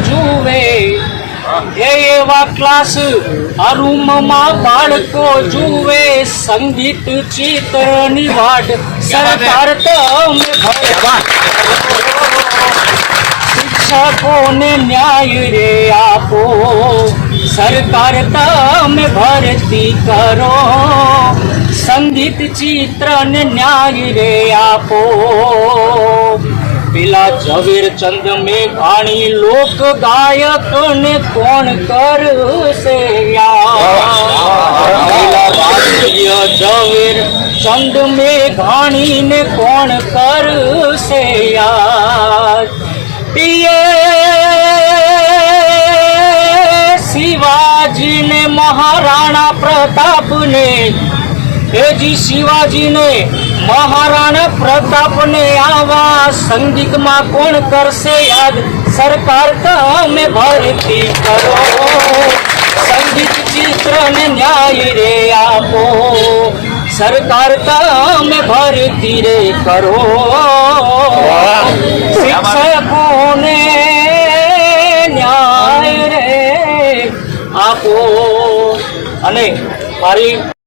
જુએ એવા ક્લાસ આ રૂમમાં બાળકો જુએ સંગીત ચિત્રની વાડ સરકાર તમે શિક્ષકોને ન્યાય રે આપો સરકાર તમે ભરતી કરો સંગીત ચિત્રને ન્યાય રે આપો પેલા ઝવેરચંદ મેઘાણી લોક ગાયક ને કોણ કરશે પેલા ભારતીય ઝવેરચંદ મેઘાણી ને કોણ કરશે શિવાજી ને મહારાણા પ્રતાપ ને જી શિવાજી ને મહારાણા પ્રતાપ ને આવા સંગીતમાં કોણ કરશે યાદ સરકાર તમે ભરતી કરો સંગીત ચિત્ર ને ન્યાય રે આપો સરકાર તમે ભરતી રે કરો શિક્ષકોને ન્યાય રે આપો અને મારી